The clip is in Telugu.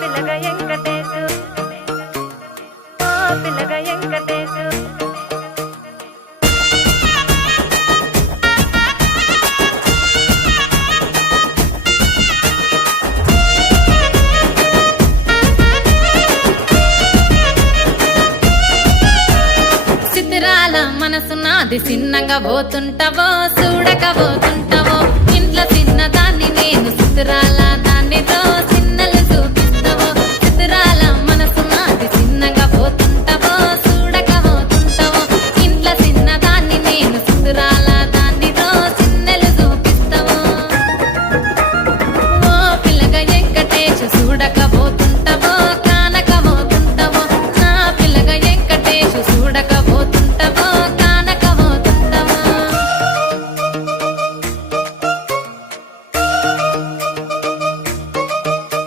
పిల్లగా వెంకటేశు ఓ పిల్లగా వెంకటేశు సిద్ధిరాల మనసు నాది చిన్నగా పోతుంటావో చూడక పోతుంటావో ఇంట్లో చిన్నదాన్ని నేను సిద్ధిరాల దాన్ని దోసి